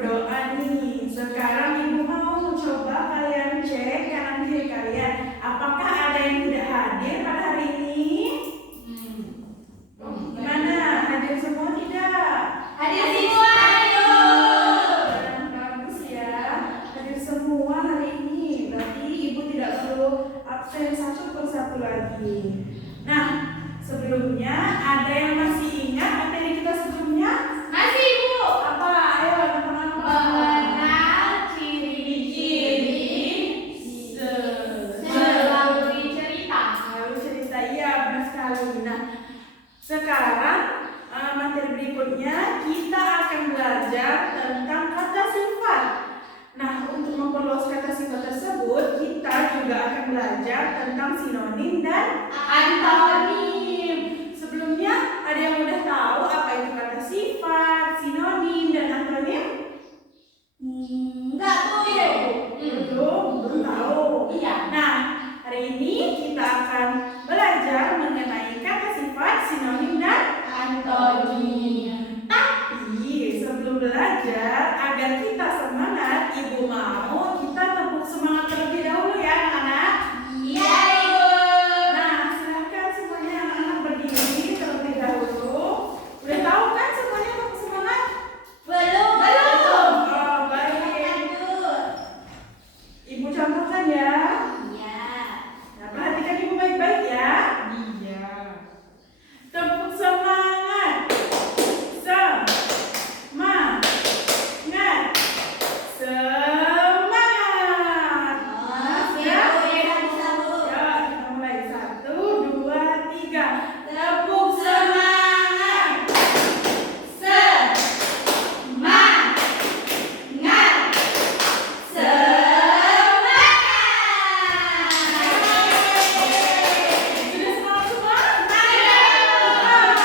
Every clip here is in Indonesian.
berdoa nih. Sekarang Ibu mau coba kalian cek kanan kiri kalian. Apakah ada yang tidak hadir pada hari ini? Gimana? Hadir semua tidak? Hadir semua, ayo. Bagus ya. Hadir semua hari ini. Berarti Ibu tidak perlu absen satu persatu lagi. Nah, sebelumnya ada yang masih ingat materi kita sebelumnya? Masih, Ibu. Apa? Ayo teman-teman. Mengenal ciri-ciri melalui cerita. Melalui cerita, iya benar sekali. Nah, sekarang materi berikutnya kita akan belajar tentang kata sifat. Nah, untuk memperluas kata sifat tersebut, kita juga akan belajar tentang sinonim dan antonim. Sebelumnya, ada yang udah tahu apa itu kata sifat, sinonim, dan antonim? Enggak, Bu. Belum tahu. Iya. Nah, hari ini kita akan belajar mengenai kata sifat, sinonim, dan Antonim. tapi sebelum belajar, agar kita semangat, Ibu mau kita tepuk semangat terlebih dahulu ya anak-anak. Iya, Ibu. Nah, silakan semuanya anak-anak berdiri terlebih dahulu. Udah tahu kan semuanya tepuk semangat? Belum. Oh, baik. Ibu contohkan ya. Iya. Nah, perhatikan Ibu baik-baik ya. Iya. Tepuk semangat. Semangat. Semangat. Oke, Ya. Bu, ya bisa, Bu. Ya, kita mulai. 1, 2, 3. Tepuk semangat. Semangat. Sudah semangat semua? Bagus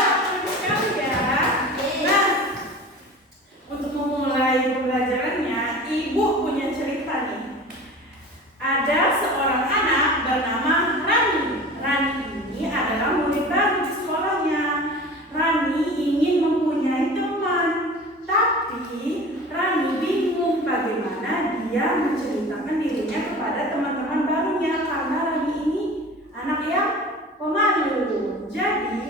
sekali ya. Nah, untuk memulai pembelajarannya, Ibu punya cerita nih. Ada seorang anak bernama Rani. Rani ini adalah murid baru di sekolahnya. Rani ingin mempunyai teman, tapi Rani bingung bagaimana dia menceritakan dirinya kepada teman-teman barunya karena Rani ini anak yang pemalu. Jadi,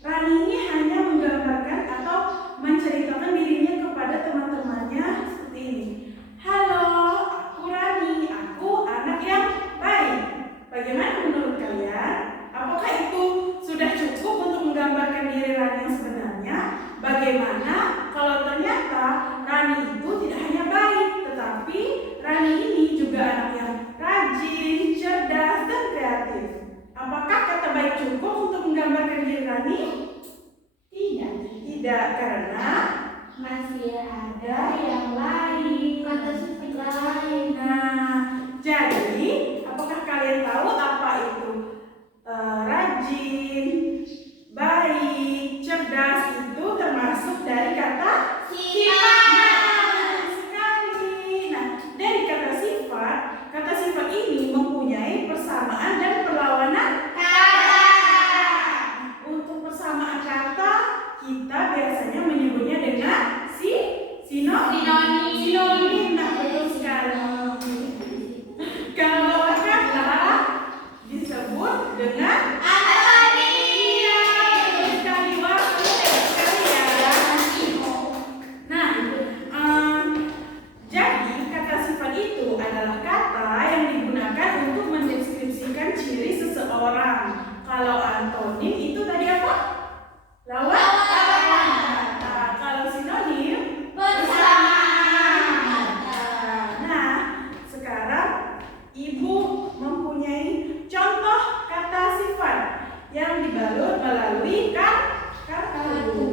Rani ini hanya menggambarkan atau menceritakan dirinya kepada teman-temannya seperti ini. Halo, aku Rani, aku anak yang baik. Bagaimana menurut kalian? Apakah itu sudah cukup untuk menggambarkan diri Rani yang sebenarnya? Bagaimana kalau ternyata Rani itu tidak hanya baik, tetapi Rani ini juga anak yang rajin, cerdas, dan kreatif? Apakah kata baik cukup untuk menggambarkan diri Rani? Tidak, karena Masih ada yang lain. Kata sifat lain. nah, jadi apakah kalian tahu apa itu rajin, baik, cerdas itu termasuk dari kata Sifat. Nah, sekali. Nah, dari kata sifat ini mempunyai persamaan dan perlawanan. Untuk persamaan kata, kita biasanya menyebutnya dengan Sinonim. sinonim. Nah, betul sekali. Kalau lawan kata disebut dengan iya, betul sekali. Wah, kamu hebat sekali ya. Nah, jadi kata sifat itu adalah kata yang digunakan untuk mendeskripsikan ciri seseorang. Kalau antonim itu tadi apa? Lawan kata. Kalau sinonim Persamaan. Nah, sekarang Ibu mempunyai contoh kata sifat yang dibalut melalui kartu.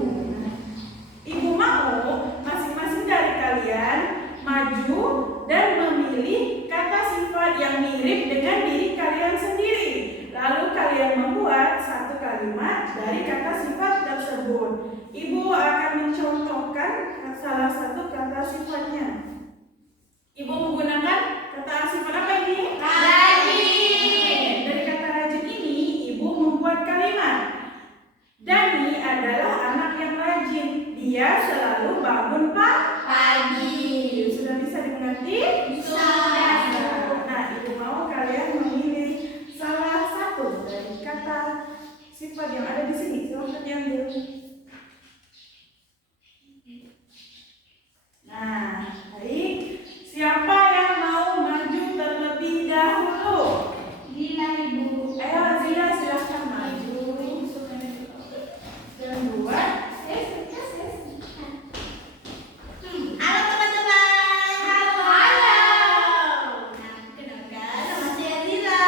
Ibu mau masing-masing dari kalian maju dan memilih kata sifat yang mirip dengan diri kalian sendiri. Lalu kalian membuat satu kalimat dari kata sifat tersebut. Ibu akan mencontohkan salah satu kata sifatnya. Ibu menggunakan kata sifat apa ini? Rajin. Dari kata rajin ini, Ibu membuat kalimat. Dani adalah anak yang rajin. Dia selalu bangun pagi. sifat yang ada di sini. Silahkan diambil. Nah, baik. Siapa yang mau maju terlebih dahulu? Dila Ibu. Ayo Zila, silahkan maju. Dan buat. Halo teman-teman. Halo. Nah, kenalkan nama saya Dila.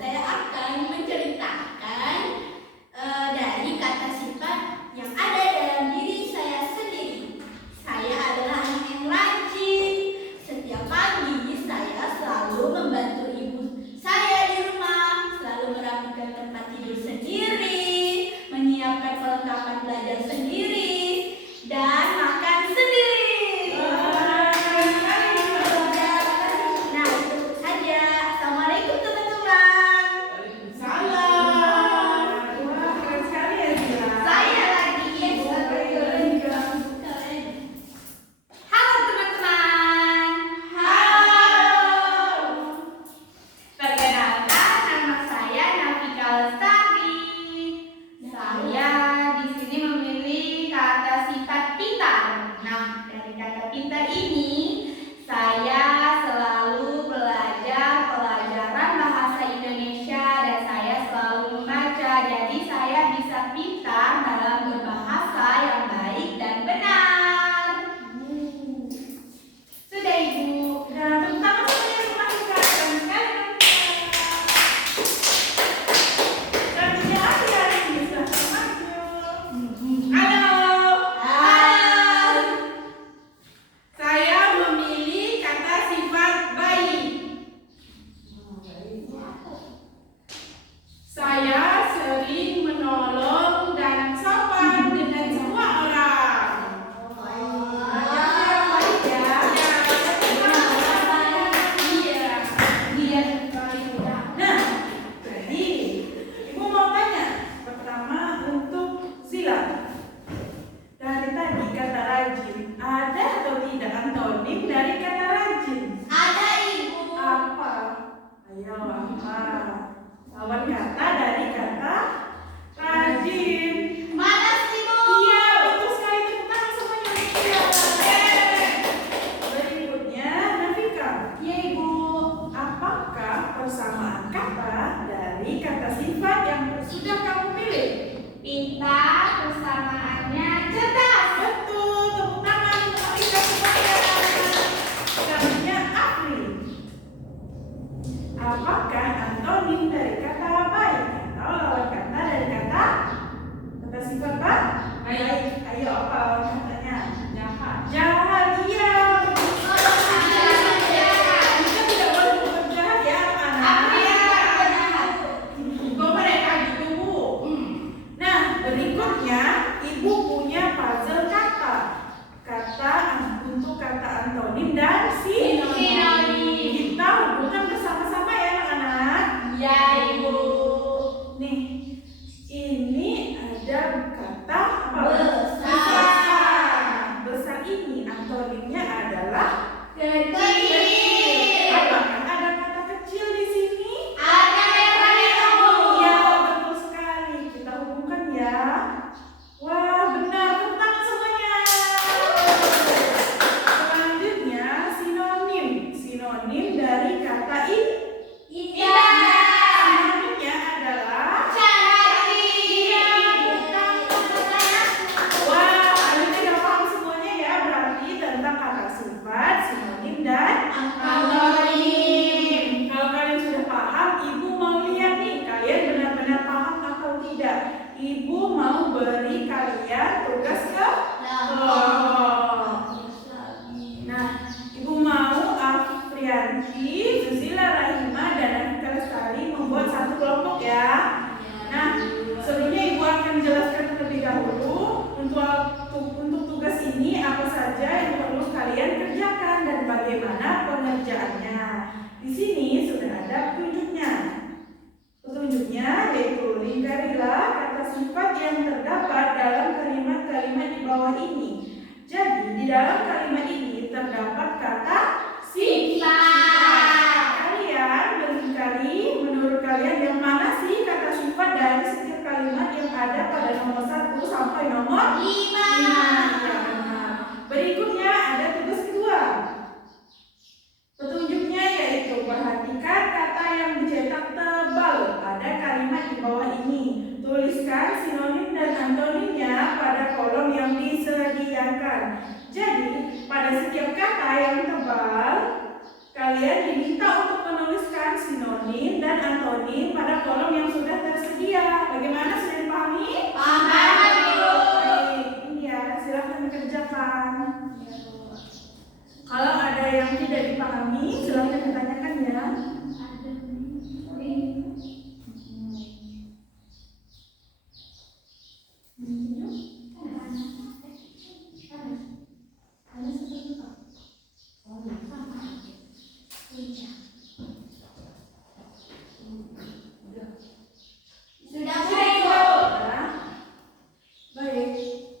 Saya akan menceritakan dari kata sifat yang ada dalam diri saya sendiri. Saya adalah anak yang rajin. Setiap pagi saya selalu membantu ibu saya di rumah, selalu merapikan tempat tidur sendiri, menyiapkan perlengkapan belajar sendiri, dan makan sendiri. Wah, keren sekali. Nah, itu saja. Assalamualaikum teman-teman. Salam. Wah, keren sekali ya Zila. Saya lagi Ibu. Halo teman-teman. Halo. Perkenalkan, nama saya Nafika Lestari. Saya di sini memilih kata sifat pintar. Nah, dari kata pintar ini saya selalu belajar pelajaran bahasa Indonesia dan saya selalu membaca. Jadi saya bisa pintar dalam berbahasa yang baik dan benar. Sudah Ibu. Nah, tepuk tangan semuanya untuk Nafika. Keren sekali Nafika. Selanjutnya lagi hari ini, silahkan maju. Halo. Halo. Saya memilih kata sifat baik. Saya sering menolong dan sopan dengan semua orang. Yang baik ya. Iya. Nah, jadi Ibu mau tanya pertama untuk Zila. Dari tadi kata rajin, ada atau tidak antonim dari kata rajin? Ada Ibu. Apa? Ayo apa? Lawan kata dari kata rajin. Malas Ibu. Iya, betul sekali. Tepuk tangan semuanya untuk Zila. Berikutnya Nafika. Iya Ibu. Apakah persamaan kata dari kata sifat yang sudah kamu pilih? Pintar persamaannya cerdas. Betul, tepuk tangan untuk Nafika semuanya. Selanjutnya Afri. Apakah antonim dari kata baik atau lawan kata dari kata sifat baik? Ayo apa lawan katanya? Jahat. Jahat, iya. Kita tidak boleh berbuat jahat ya anak-anak. Kok mereka gitu Bu? Nah, berikutnya Ibu punya puzzle kata. Untuk kata antonim dan sinonim. Kita hubungkan bersama-sama ya anak-anak. Iya Ibu. Nih, ini ada kata apa? Besar. Besar ini antonimnya adalah Kecil. apakah ada kata kecil di sini? Ada merah Ibu. Iya, betul sekali. Kita hubungkan ya. Wah, benar. Tepuk tangan semuanya. Selanjutnya sinonim. Sinonim dari kata Indah. Sinonimnya adalah Cantik. wah, ini udah paham semuanya ya. Berarti tentang kata sifat, sinonim dan antonim. Kalau kalian sudah paham, Ibu mau lihat nih kalian benar-benar paham atau tidak. Ibu mau beri kalian tugas kelompok. Nah, Ibu mau Afrianti, Zuzila Rahima, dan Nafika Lestari membuat satu kelompok ya. Nah, sebelumnya Ibu akan menjelaskan terlebih dahulu untuk tugas ini apa saja yang perlu kalian kerjakan dan bagaimana pengerjaannya. Di sini sudah ada petunjuknya. Petunjuknya yaitu lingkarilah kata sifat yang terdapat dalam kalimat-kalimat di bawah tuliskan sinonim dan antonimnya pada kolom yang disediakan. Jadi, pada setiap kata yang tebal, kalian diminta untuk menuliskan sinonim dan antonim pada kolom yang sudah tersedia. Bagaimana, sudah dipahami? Paham, Ibu. Baik, ini ya, silahkan dikerjakan. Kalau ada yang tidak dipahami, silahkan ditanyakan ya. Sudah mulai, Bu. Baik,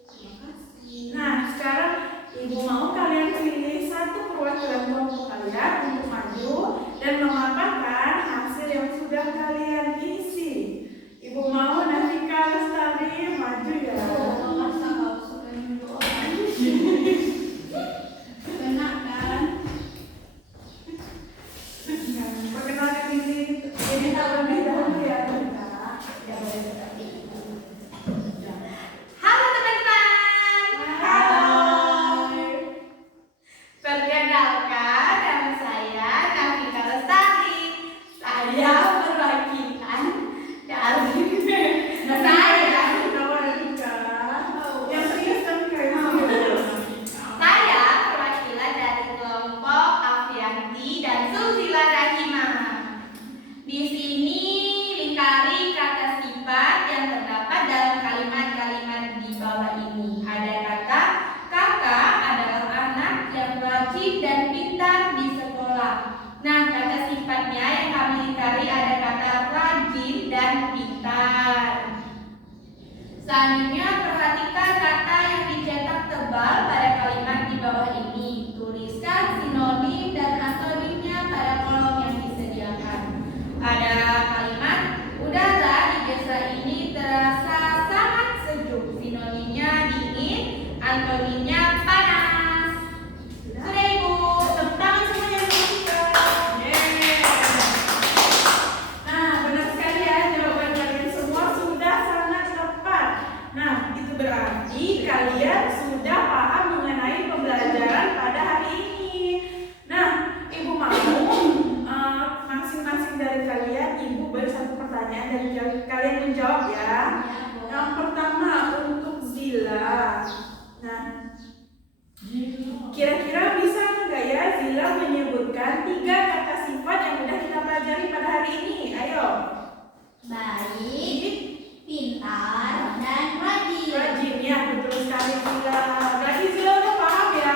terima kasih. Nah, sekarang Ibu mau kalian pilih satu perwakilan kelompok kalian untuk maju dan memaparkan hasil yang sudah kalian isi. Ibu mau Nafika Lestari maju ya. Benar kan? Perkenalkan ini terlebih dahulu ya, Nafika. Ya, Halo teman-teman. Perkenalkan, nama saya Nafika Lestari. Saya perwakilan dari Yang serius kan kayak Saya perwakilan dari kelompok Afianti dan Sulsila Rahimah. Di sini lingkari kata sifat yang terdapat dalam kalimat-kalimat di bawah ini. Ada kata kakak adalah anak yang rajin dan pintar di sekolah. Nah, kata sifatnya yang kami lingkari ada kata rajin dan pintar. Selanjutnya perhatikan kata yang dicetak tebal pada kalimat di bawah ini. Tuliskan sinonim dan antonimnya pada kolom yang disediakan. Ada kalimat udara di desa ini terasa sangat sejuk. Sinonimnya dingin, antonimnya panas. Sudah, Ibu. Tepuk tangan semuanya untuk Nafika. Nah, benar sekali ya, jawaban kalian semua sudah sangat tepat. Nah, itu berarti kalian sudah paham mengenai pembelajaran pada hari ini. Nah, Ibu mau masing-masing dari kalian, Ibu beri satu pertanyaan dan kalian menjawab ya. Yang pertama untuk Zila. Nah, kira-kira bisa nggak ya Zila menyebutkan 3 kata sifat yang sudah kita pelajari pada hari ini? Ayo. Baik, pintar, dan rajin. Rajin ya, betul sekali Zila. Berarti Zila udah paham ya?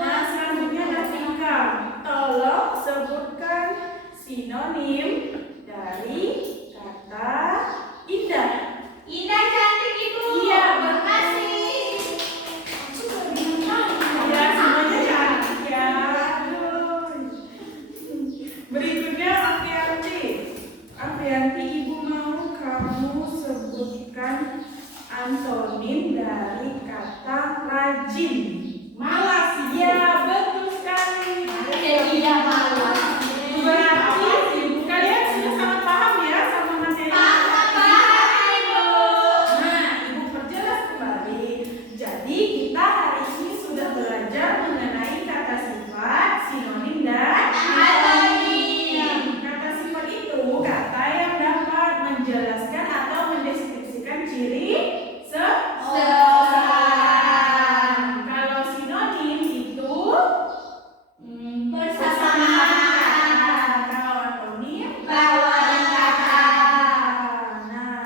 Nah, selanjutnya Nafika. Tolong sebutkan sinonim dari kata indah. Indah, cantik, Ibu. Iya, makasih. Ya, semuanya cantik ya. Aduh. Berikutnya Afianti. Afianti, Ibu mau kamu sebutkan antonim dari kata rajin. Malas, Ya, betul sekali. Jadi dia malas. Berarti kalian sudah sangat paham ya sama materi. Ibu. Nah, Ibu perjelas kembali. Jadi kita hari ini sudah belajar mengenai kata sifat, sinonim dan Antonim. Kata sifat itu kata yang dapat menjelaskan atau mendeskripsikan ciri seseorang. Kalau sinonim itu Persamaan. Kalau antonim Lawan kata. Nah,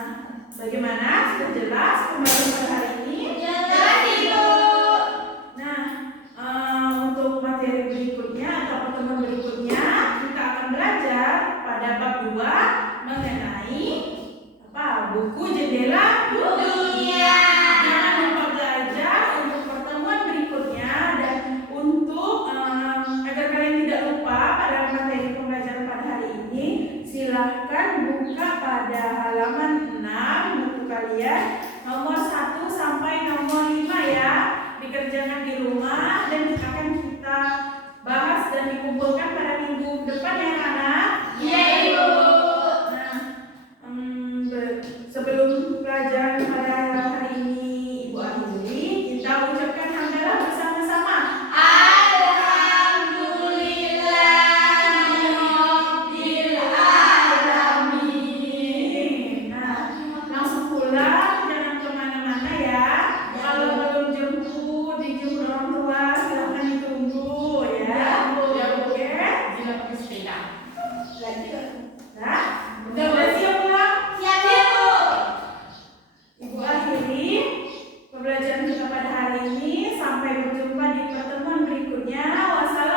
bagaimana? Sudah jelas pembahasan pada hari ini? Jelas, Ibu. Nah, untuk materi berikutnya atau pertemuan berikutnya kita akan belajar pada bab 2 mengenai buku jendela Dunia. Jangan lupa belajar untuk pertemuan berikutnya dan untuk agar kalian tidak lupa pada materi pembelajaran pada hari ini, silahkan buka pada halaman 6 buku kalian nomor 1 sampai nomor 5 ya. Dikerjakan di rumah dan akan kita bahas dan dikumpulkan pada minggu depan ya anak. Iya, Ibu. Nah, sebelum pembelajaran pada hari ini Ibu akhiri. Kita ucapkan hamdalah bersama-sama. Alhamdulillahirabbil alamin. Nah, langsung pulang, jangan kemana-mana ya. Kalau belum jemput, dijemput orang tua, silahkan ditunggu ya. Oke? Bila pakai sepeda. Nah, udah siap pulang? Siap, Bu. Ibu akhiri pembelajaran kita pada hari ini. Sampai berjumpa di pertemuan berikutnya. Wassalamualaikum.